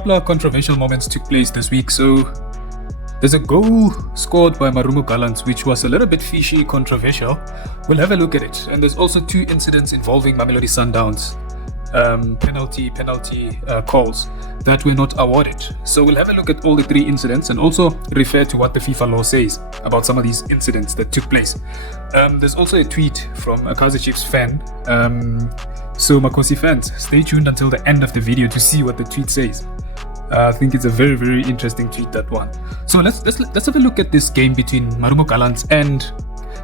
couple of controversial moments took place this week. So there's a goal scored by Marumo Gallants, which was a little bit fishy, controversial. We'll have a look at it. And there's also two incidents involving Mamelodi Sundowns, penalty calls that were not awarded. So we'll have a look at all the three incidents and also refer to what the FIFA law says about some of these incidents that took place. There's also a tweet from a Kaizer Chiefs fan. So Makosi fans, stay tuned until the end of the video to see what the tweet says. I think it's a very, very interesting tweet, that one. So let's have a look at this game between Marumo Gallants and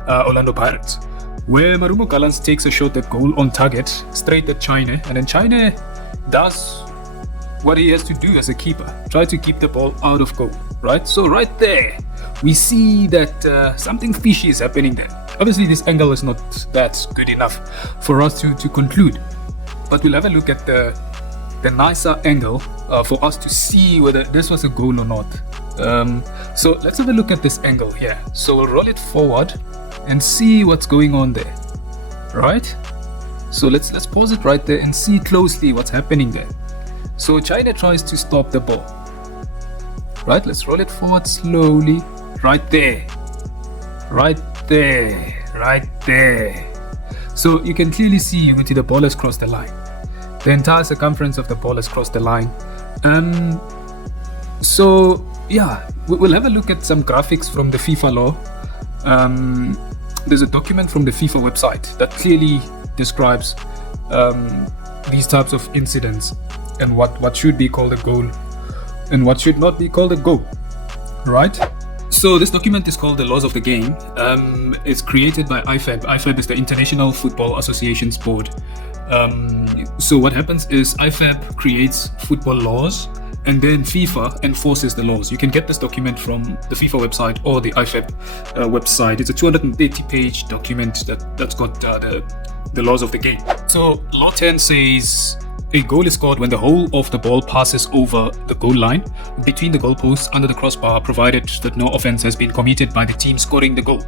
Orlando Pirates, where Marumo Gallants takes a shot at goal on target, straight at China, and then China does what he has to do as a keeper, try to keep the ball out of goal, right? So right there, we see that something fishy is happening there. Obviously, this angle is not that good enough for us to conclude, but we'll have a look at the nicer angle for us to see whether this was a goal or not. So let's have a look at this angle here. So we'll roll it forward and see what's going on there, right? So let's pause it right there and see closely what's happening there. So China tries to stop the ball, right? Let's roll it forward slowly, right there. So you can clearly see the ball has crossed the line. The entire circumference of the ball has crossed the line. So yeah, we'll have a look at some graphics from the FIFA law. There's a document from the FIFA website that clearly describes these types of incidents and what should be called a goal and what should not be called a goal, right? So this document is called the Laws of the Game. It's created by IFAB. IFAB is the International Football Associations Board. So what happens is IFAB creates football laws and then FIFA enforces the laws. You can get this document from the FIFA website or the IFAB website. It's a 230-page document that's got the laws of the game. So Law 10 says a goal is scored when the whole of the ball passes over the goal line, between the goalposts, under the crossbar, provided that no offense has been committed by the team scoring the goal.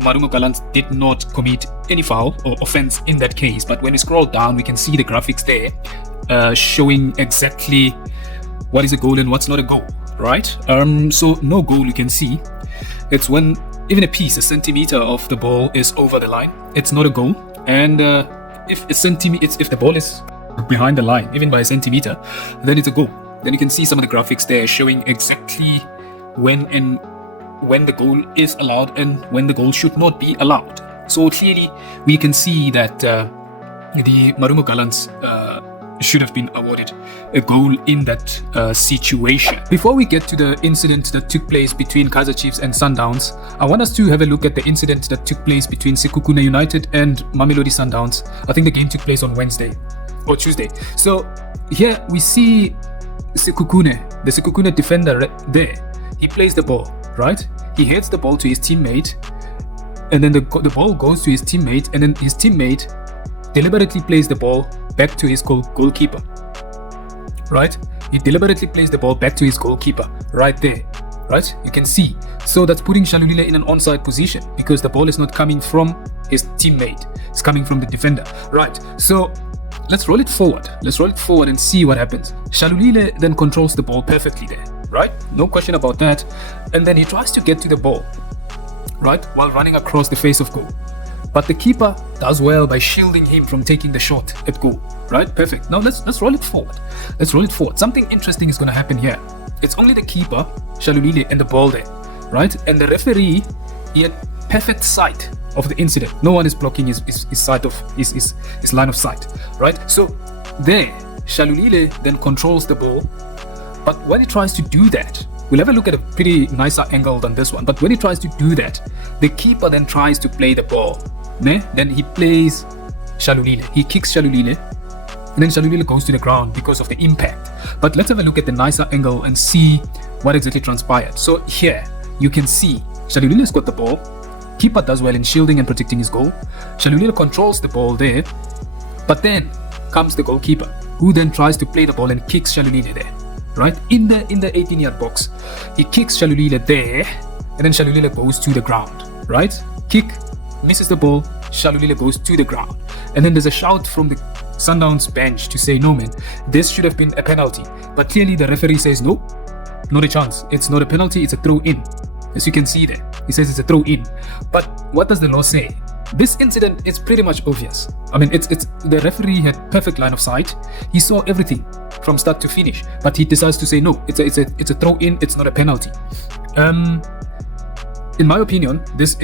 Marumo Gallants did not commit any foul or offense in that case, but when we scroll down, we can see the graphics there showing exactly what is a goal and what's not a goal, right? So no goal, you can see. It's when even a centimeter of the ball is over the line, it's not a goal. And if the ball is behind the line, even by a centimeter, then it's a goal. Then you can see some of the graphics there showing exactly when the goal is allowed and when the goal should not be allowed. So clearly we can see that the Marumo Gallants should have been awarded a goal in that situation. Before we get to the incident that took place between Kaizer Chiefs and Sundowns, I want us to have a look at the incident that took place between Sekhukhune United and Mamelodi Sundowns. I think the game took place on Wednesday or Tuesday. So here we see the Sekhukhune defender there. He plays the ball, right? He heads the ball to his teammate, and then the ball goes to his teammate, and then his teammate deliberately plays the ball back to his goalkeeper, right? He deliberately plays the ball back to his goalkeeper right there, right? You can see. So that's putting Shalulile in an onside position because the ball is not coming from his teammate. It's coming from the defender, right? So let's roll it forward. Let's roll it forward and see what happens. Shalulile then controls the ball perfectly there, right? No question about that. And then he tries to get to the ball, right? While running across the face of goal. But the keeper does well by shielding him from taking the shot at goal, right? Perfect. Now let's roll it forward. Let's roll it forward. Something interesting is going to happen here. It's only the keeper, Shalulile, and the ball there, right? And the referee, he had perfect sight of the incident. No one is blocking his sight of his line of sight, right? So there, Shalulile then controls the ball, but when he tries to do that, we'll have a look at a pretty nicer angle than this one. But when he tries to do that, the keeper then tries to play the ball. Then he plays Shalulile. He kicks Shalulile, and then Shalulile goes to the ground because of the impact. But let's have a look at the nicer angle and see what exactly transpired. So here you can see Shalulile's got the ball. Keeper does well in shielding and protecting his goal. Shalulile controls the ball there, but then comes the goalkeeper, who then tries to play the ball and kicks Shalulile there, right? In the 18-yard box. He kicks Shalulile there, and then Shalulile goes to the ground, right? Kick, misses the ball, Shalulile goes to the ground. And then there's a shout from the Sundowns bench to say, no man, this should have been a penalty. But clearly the referee says, no, not a chance. It's not a penalty, it's a throw in. As you can see there, he says it's a throw in. But what does the law say? This incident is pretty much obvious. I mean, it's the referee had perfect line of sight. He saw everything from start to finish, but he decides to say no. It's a throw in. It's not a penalty. In my opinion, this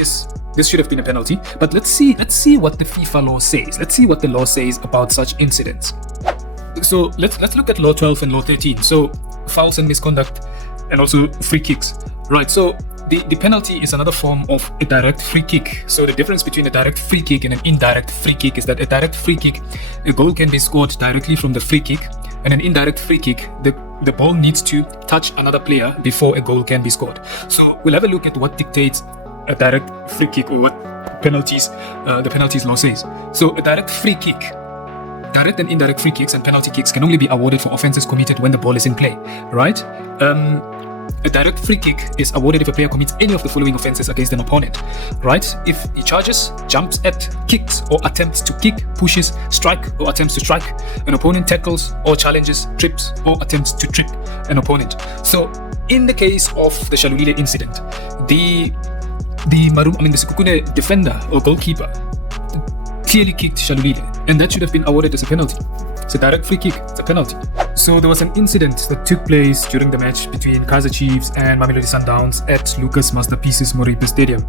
should have been a penalty. But let's see what the FIFA law says. Let's see what the law says about such incidents. So let's look at law 12 and law 13. So fouls and misconduct, and also free kicks. Right. So the penalty is another form of a direct free kick. So the difference between a direct free kick and an indirect free kick is that a direct free kick, a goal can be scored directly from the free kick, and an indirect free kick, the ball needs to touch another player before a goal can be scored. So we'll have a look at what dictates a direct free kick, or what penalties the penalties law says. So a direct free kick, direct and indirect free kicks and penalty kicks can only be awarded for offenses committed when the ball is in play, right? A direct free kick is awarded if a player commits any of the following offenses against an opponent, right? If he charges, jumps at, kicks or attempts to kick, pushes, strike or attempts to strike an opponent, tackles or challenges, trips or attempts to trip an opponent. So in the case of the Shalulile incident, the Sekhukhune defender or goalkeeper clearly kicked Shalulile, and that should have been awarded as a penalty. It's a direct free kick, it's a penalty. So there was an incident that took place during the match between Kaizer Chiefs and Mamelodi Sundowns at Lucas Masterpieces Moripe Stadium.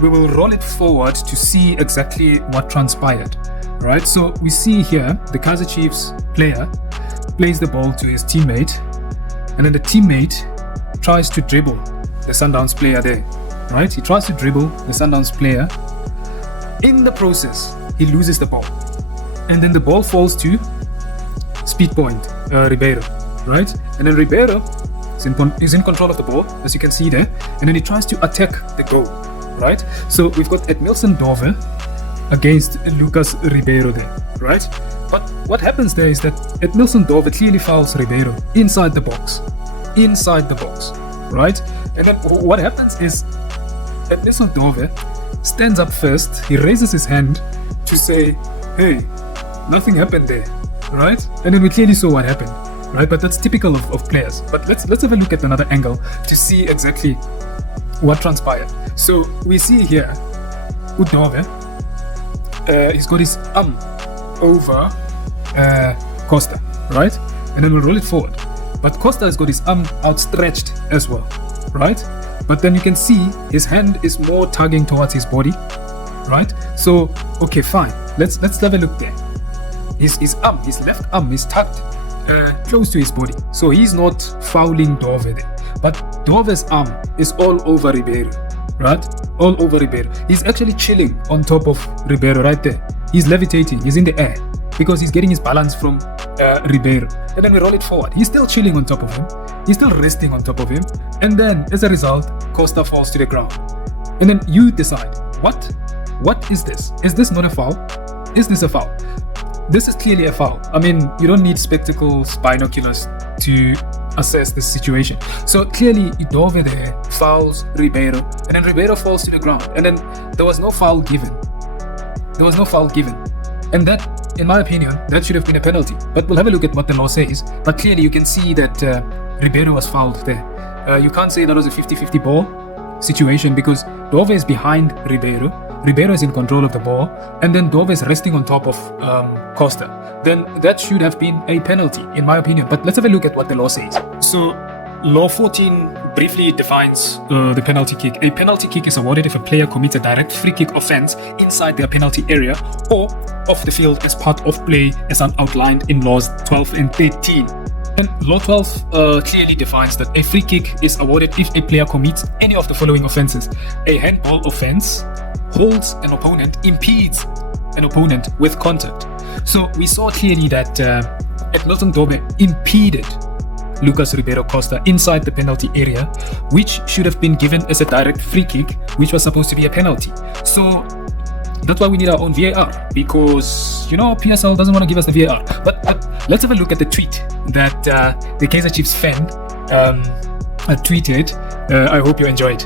We will roll it forward to see exactly what transpired. Right, so we see here the Kaizer Chiefs player plays the ball to his teammate, and then the teammate tries to dribble the Sundowns player there. Right, he tries to dribble the Sundowns player. In the process, he loses the ball, and then the ball falls to speed point Ribeiro, right? And then Ribeiro is in control of the ball, as you can see there, and then he tries to attack the goal, right? So we've got Edmilson Dove against Lucas Ribeiro there, right? But what happens there is that Edmilson Dove clearly fouls Ribeiro inside the box, right? And then what happens is Edmilson Dove stands up first, he raises his hand to say, hey, nothing happened there, right? And then we clearly saw what happened, right? But that's typical of players. But let's have a look at another angle to see exactly what transpired. So we see here Udove, he's got his arm over Costa, right? And then we'll roll it forward. But Costa has got his arm outstretched as well, right? But then you can see his hand is more tugging towards his body, right? So, okay, fine. Let's have a look there. His left arm is tucked close to his body. So he's not fouling Dove there. But Dove's arm is all over Ribeiro, right? All over Ribeiro. He's actually chilling on top of Ribeiro right there. He's levitating. He's in the air because he's getting his balance from Ribeiro. And then we roll it forward. He's still chilling on top of him. He's still resting on top of him. And then, as a result, Costa falls to the ground. And then you decide, what is this? Is this not a foul? Is this a foul? This is clearly a foul. I mean, you don't need spectacles, binoculars to assess this situation. So clearly, Idove there fouls Ribeiro, and then Ribeiro falls to the ground. And then there was no foul given. And that, in my opinion, that should have been a penalty. But we'll have a look at what the law says. But clearly, you can see that Ribeiro was fouled there. You can't say that was a 50-50 ball situation because Dove is behind Ribeiro. Ribeiro is in control of the ball, and then Dove is resting on top of Costa. Then that should have been a penalty, in my opinion. But let's have a look at what the law says. So, Law 14 briefly defines the penalty kick. A penalty kick is awarded if a player commits a direct free kick offense inside their penalty area or off the field as part of play as outlined in Laws 12 and 13. And Law 12 clearly defines that a free kick is awarded if a player commits any of the following offenses: a handball offense, holds an opponent, impedes an opponent with contact. So we saw clearly that Edmilson Dove impeded Lucas Ribeiro Costa inside the penalty area, which should have been given as a direct free kick, which was supposed to be a penalty. So that's why we need our own VAR, because PSL doesn't want to give us the VAR. But let's have a look at the tweet that the Kaizer Chiefs fan tweeted. I hope you enjoyed.